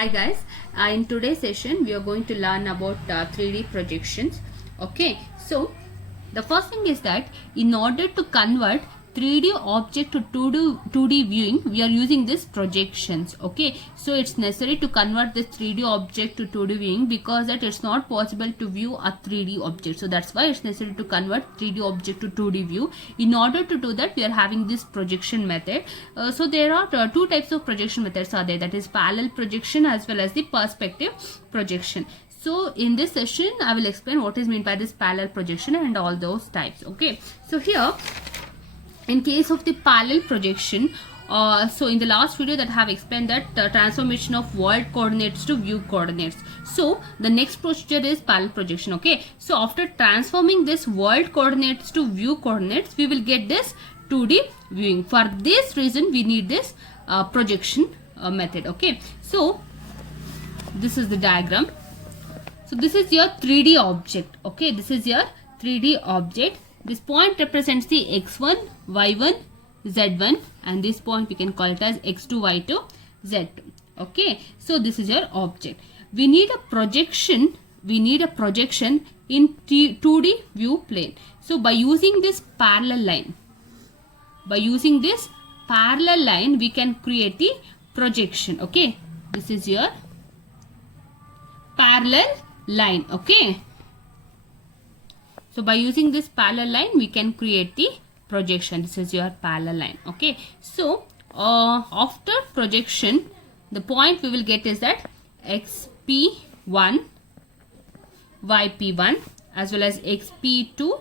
Hi guys, in today's session we are going to learn about 3D projections. Okay, so the first thing is that in order to convert 3D object to 2D viewing, we are using this projections. Okay, so it's necessary to convert this 3D object to 2D viewing because that it's not possible to view a 3D object. So that's why it's necessary to convert 3D object to 2D view. In order to do that, we are having this projection method. So there are two types of projection methods are there, that is parallel projection as well as the perspective projection. So in this session, I will explain what is meant by this parallel projection and all those types. Okay, so here in case of the parallel projection, so in the last video that I have explained that transformation of world coordinates to view coordinates. So the next procedure is parallel projection. Okay, so after transforming this world coordinates to view coordinates, we will get this 2D viewing. For this reason, we need this projection method. Okay, so this is the diagram. So this is your 3D object. Okay, this is your 3D object. This point represents the x1, y1, z1, and this point we can call it as x2, y2, z2. Okay, so this is your object. We need a projection. We need a projection in 2D view plane. So by using this parallel line, we can create the projection. Okay, this is your parallel line. Okay, so by using this parallel line, we can create the projection. This is your parallel line. Okay, so after projection, the point we will get is that xp1, yp1 as well as xp2,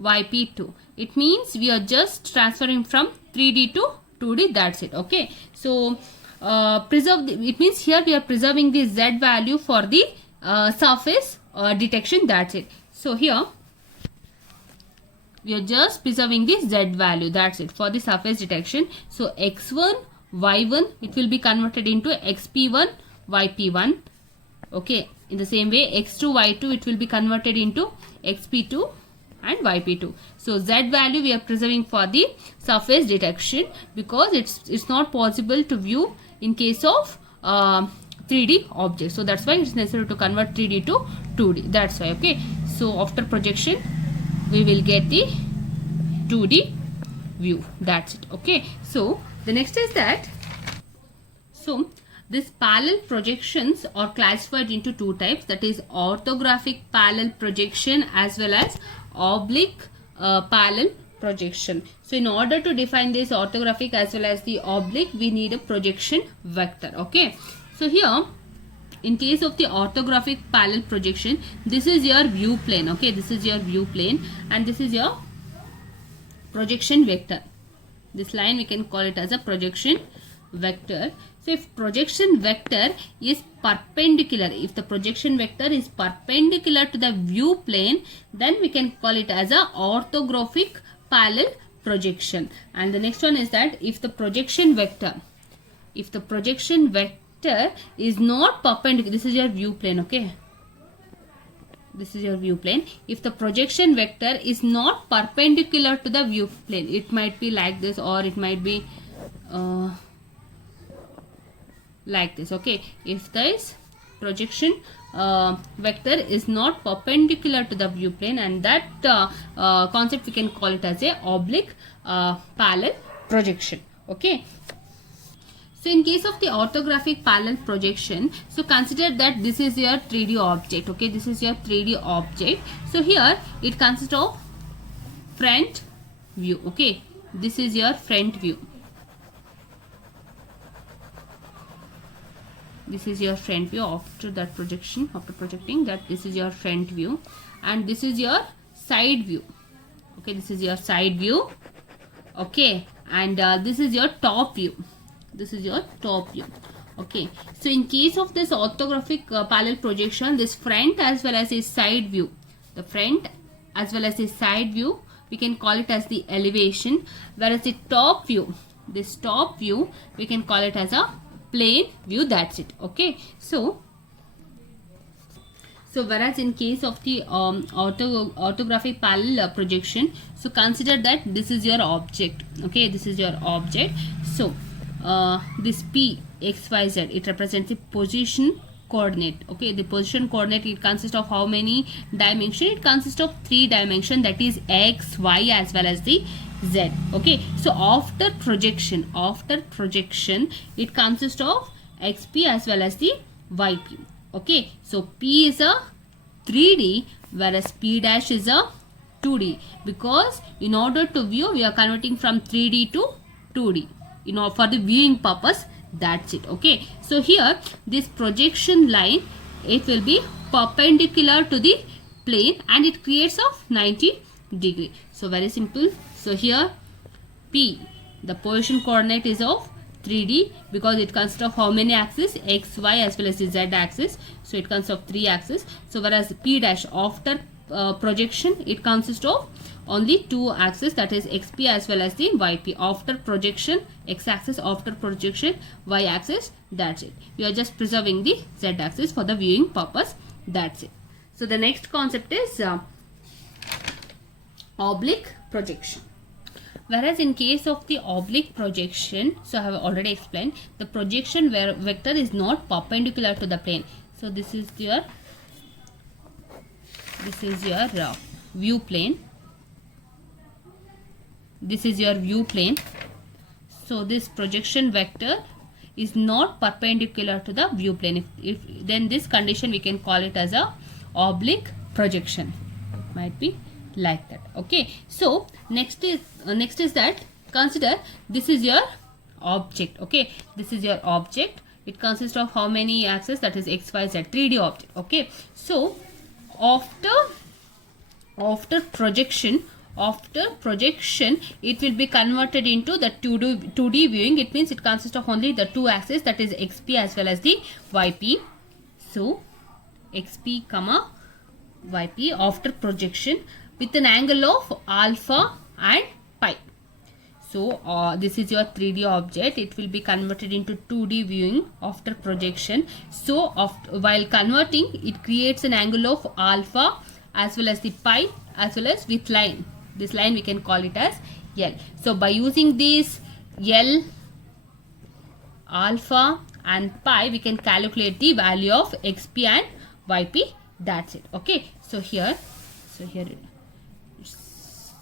yp2. It means we are just transferring from 3D to 2D. That's it. Okay, so it means here we are preserving the z value for the surface detection. That's it. So here we are just preserving the z value. That's it for the surface detection. So x1, y1, it will be converted into xp1, yp1. Okay, in the same way x2, y2, it will be converted into xp2 and yp2. So z value we are preserving for the surface detection because it's not possible to view in case of 3D object. So that's why it's necessary to convert 3D to 2D. That's why. Okay, so after projection we will get the 2D view. That's it. Okay, so the next is that, so this parallel projections are classified into two types, that is orthographic parallel projection as well as oblique parallel projection. So in order to define this orthographic as well as the oblique, we need a projection vector. Okay, so here in case of the orthographic parallel projection, this is your view plane. Okay, this is your view plane and this is your projection vector. This line we can call it as a projection vector. So if projection vector is perpendicular, if the projection vector is perpendicular to the view plane, then we can call it as a orthographic parallel projection. And the next one is that if the projection vector is not perpendicular, this is your view plane. Okay, this is your view plane. If the projection vector is not perpendicular to the view plane, it might be like this or it might be like this. Okay, if this projection vector is not perpendicular to the view plane, and that concept we can call it as a oblique parallel projection. Okay, so in case of the orthographic parallel projection, so consider that this is your 3D object. Okay, this is your 3D object. So here it consists of front view. Okay, this is your front view. This is your front view after that projection, after projecting that, this is your front view and this is your side view. Okay, this is your side view. Okay, and this is your top view. This is your top view. Okay, so in case of this orthographic parallel projection, this front as well as a side view, the front as well as a side view, we can call it as the elevation, whereas the top view, this top view, we can call it as a plane view. That's it. Okay, so whereas in case of the orthographic parallel projection, so consider that this is your object. Okay, this is your object. So this P, X, Y, Z, it represents the position coordinate. Okay, the position coordinate, it consists of how many dimension? It consists of 3 dimension, that is X, Y as well as the Z. Okay, so after projection, it consists of XP as well as the YP. Okay, so P is a 3D whereas P dash is a 2D, because in order to view we are converting from 3D to 2D, you know, for the viewing purpose. That's it. Okay, so here this projection line, it will be perpendicular to the plane and it creates of 90 degree. So very simple. So here P, the position coordinate is of 3D because it consists of how many axes? X, Y as well as the Z axis. So it consists of 3 axes. So whereas P dash after projection, it consists of only 2 axes, that is XP as well as the YP. After projection, X axis, after projection, Y axis. That's it. We are just preserving the Z axis for the viewing purpose. That's it. So the next concept is oblique projection. Whereas in case of the oblique projection, so I have already explained, the projection vector is not perpendicular to the plane. So this is your view plane. This is your view plane. So this projection vector is not perpendicular to the view plane. If then this condition we can call it as a oblique projection. It might be like that. Okay, so next is that, consider this is your object. Okay, this is your object. It consists of how many axes? That is X, Y, Z, 3D object. Okay, so after projection, it will be converted into the 2D viewing. It means it consists of only the 2 axes, that is XP as well as the YP. So XP comma YP after projection with an angle of alpha and pi. So this is your 3D object. It will be converted into 2D viewing after projection. So while converting, it creates an angle of alpha as well as the pi as well as with line. This line we can call it as L. So by using this L, alpha and pi, we can calculate the value of XP and YP. That's it. Okay, so here it's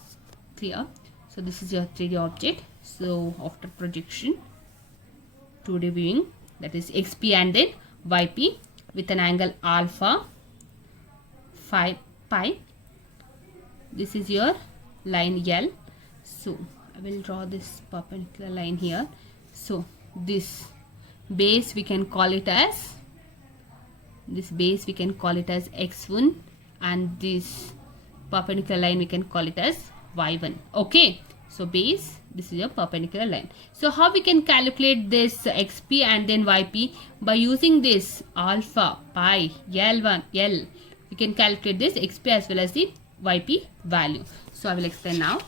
clear. So this is your 3D object. So after projection, 2D viewing, that is XP and then YP with an angle alpha, pi. This is your line L. So I will draw this perpendicular line here. So this base we can call it as X1 and this perpendicular line we can call it as Y1. Okay, so base, this is your perpendicular line. So how we can calculate this XP and then YP? By using this alpha, pi, L1, L, we can calculate this XP as well as the YP value. So I will explain now.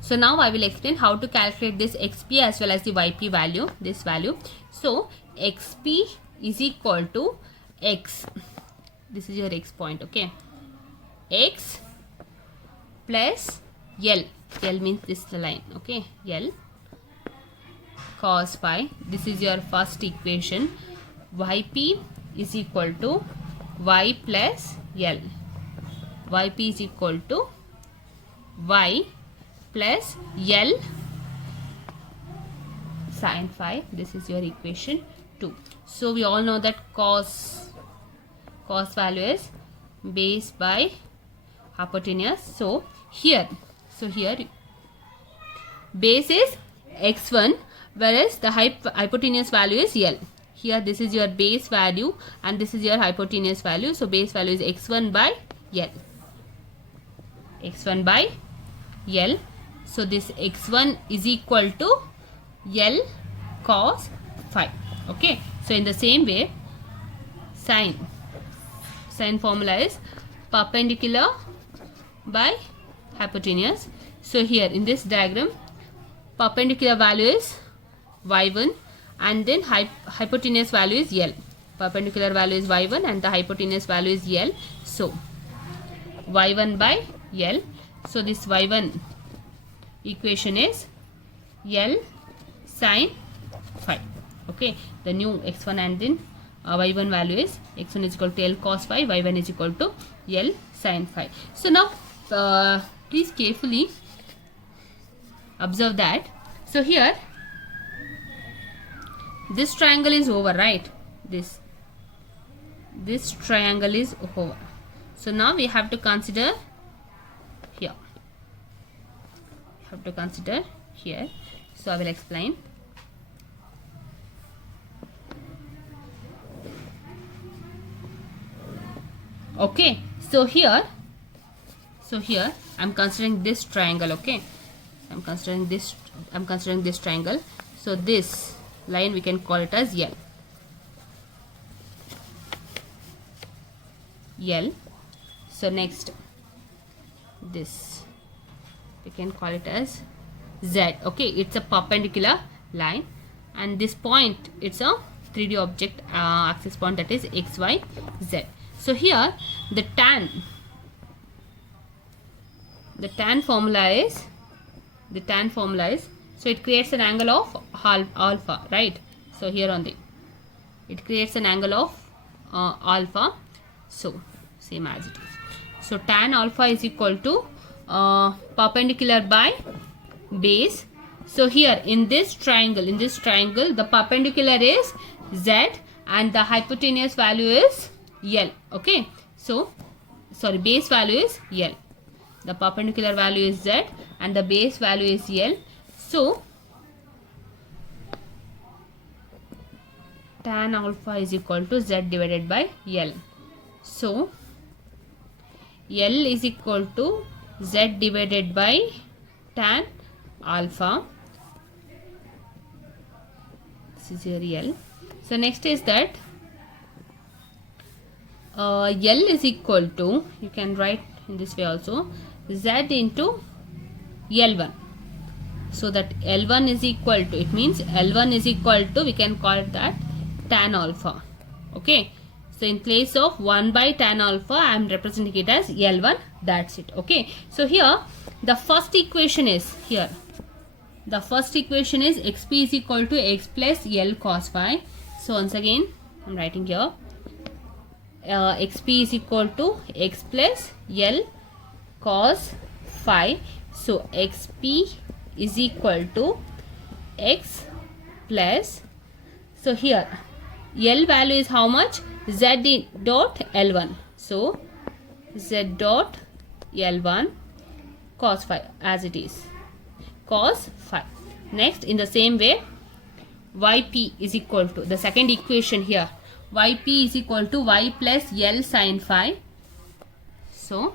So now I will explain how to calculate this XP as well as the YP value, this value. So XP is equal to X. This is your X point, okay. X plus L. L means this is the line, okay. L cos phi. This is your first equation. YP is equal to Y plus L. YP is equal to Y plus L sin phi. This is your equation 2. So we all know that cos value is base by hypotenuse. So here base is x1 whereas the hypotenuse value is L. Here this is your base value and this is your hypotenuse value. So base value is x1 by L. X1 by L. So this x1 is equal to L cos phi. Okay. So in the same way, sine formula is perpendicular by hypotenuse. So here in this diagram, perpendicular value is y1 and then hypotenuse value is L. Perpendicular value is y1 and the hypotenuse value is L. So y1 by L. So this y1 equation is L sine phi. Okay, the new x1 and then y1 value is x1 is equal to L cos phi, y1 is equal to L sin phi. So now please carefully observe that. So here this triangle is over, right? This triangle is over. So now we have to consider here. So I will explain. Okay, so here I'm considering this triangle. Okay, I'm considering this triangle. So this line we can call it as L. So next this we can call it as Z. Okay, it's a perpendicular line, and this point, it's a 3D object axis point, that is x, y, z. So here the tan formula is so it creates an angle of alpha, right? So here on it creates an angle of alpha. So same as it is. So tan alpha is equal to perpendicular by base. So here in this triangle the perpendicular is Z and the hypotenuse value is L. Okay, so sorry, base value is L. The perpendicular value is Z and the base value is L. So tan alpha is equal to Z divided by L. So L is equal to Z divided by tan alpha. This is your L. So next is that L is equal to, you can write in this way also, Z into L1. So that L1 is equal to, it means L1 is equal to, we can call it that tan alpha. Okay, so in place of 1 by tan alpha I am representing it as L1. That's it. Okay, so here the first equation is xp is equal to x plus L cos phi. So once again I am writing here xp is equal to x plus L cos phi. So xp is equal to x plus, so here L value is how much? Z dot L1. So Z dot L1 cos phi, as it is cos phi. Next, in the same way, yp is equal to, the second equation here, yp is equal to y plus L sin phi. So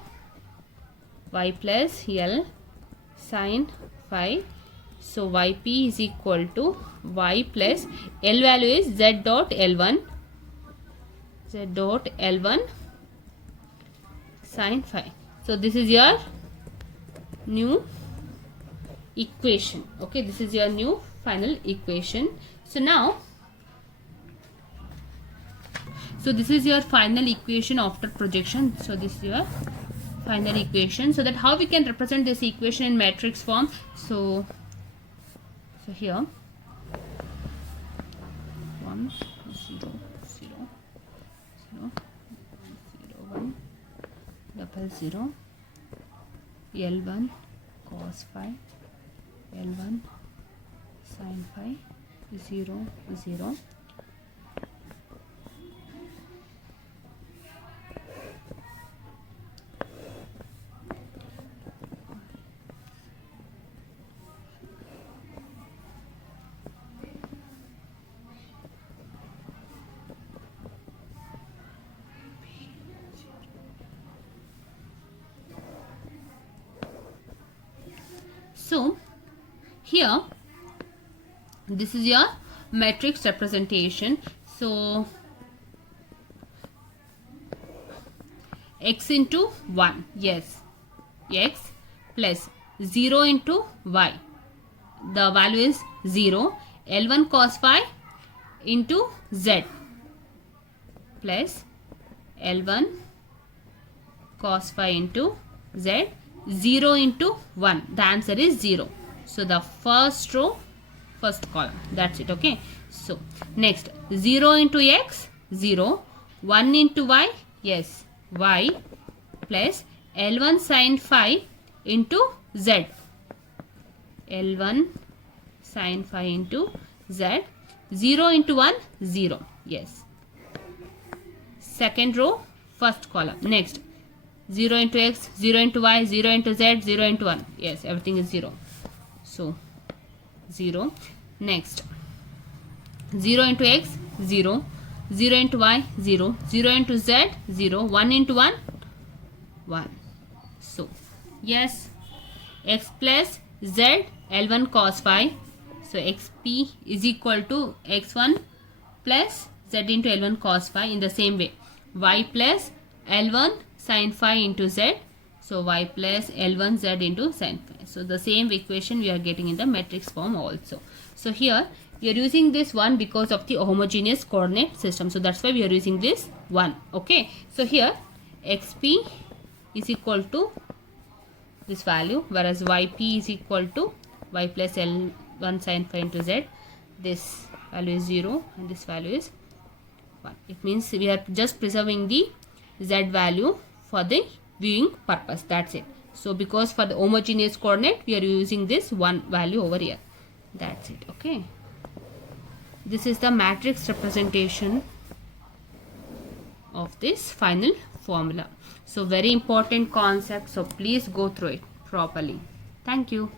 y plus L sin phi. So yp is equal to y plus L value is Z dot L1 sin phi. So this is your new equation. Okay, this is your new final equation. So now, so this is your final equation after projection. So this is your final equation. So that how we can represent this equation in matrix form. So here 1 0 0 0 0 1 0 L1 cos phi, L1 sin phi, 0 0. So here this is your matrix representation. So x into 1, yes, x plus 0 into y, the value is 0, L1 cos phi into z plus L1 cos phi into z, 0 into 1, the answer is 0. So the first row first column. That's it. Okay. So next 0 into x 0, 1 into y, yes, y, plus L1 sin phi into z, L1 sin phi into z, 0 into 1 0, yes, second row first column. Next 0 into x, 0 into y, 0 into z, 0 into 1, yes, everything is 0, so 0. Next 0 into x 0, 0 into y 0, 0 into z 0, 1 into 1 1, so yes, x plus z L1 cos phi, so xp is equal to x1 plus z into L1 cos phi. In the same way, y plus L1 sin phi into z, so y plus L1 z into sin phi. So the same equation we are getting in the matrix form also. So here we are using this 1 because of the homogeneous coordinate system, so that's why we are using this 1. Okay, so here xp is equal to this value, whereas yp is equal to y plus L1 sin phi into z. This value is 0 and this value is 1. It means we are just preserving the z value for the viewing purpose. That's it. So because for the homogeneous coordinate we are using this 1 value over here. That's it. Okay. This is the matrix representation of this final formula. So very important concept. So please go through it properly. Thank you.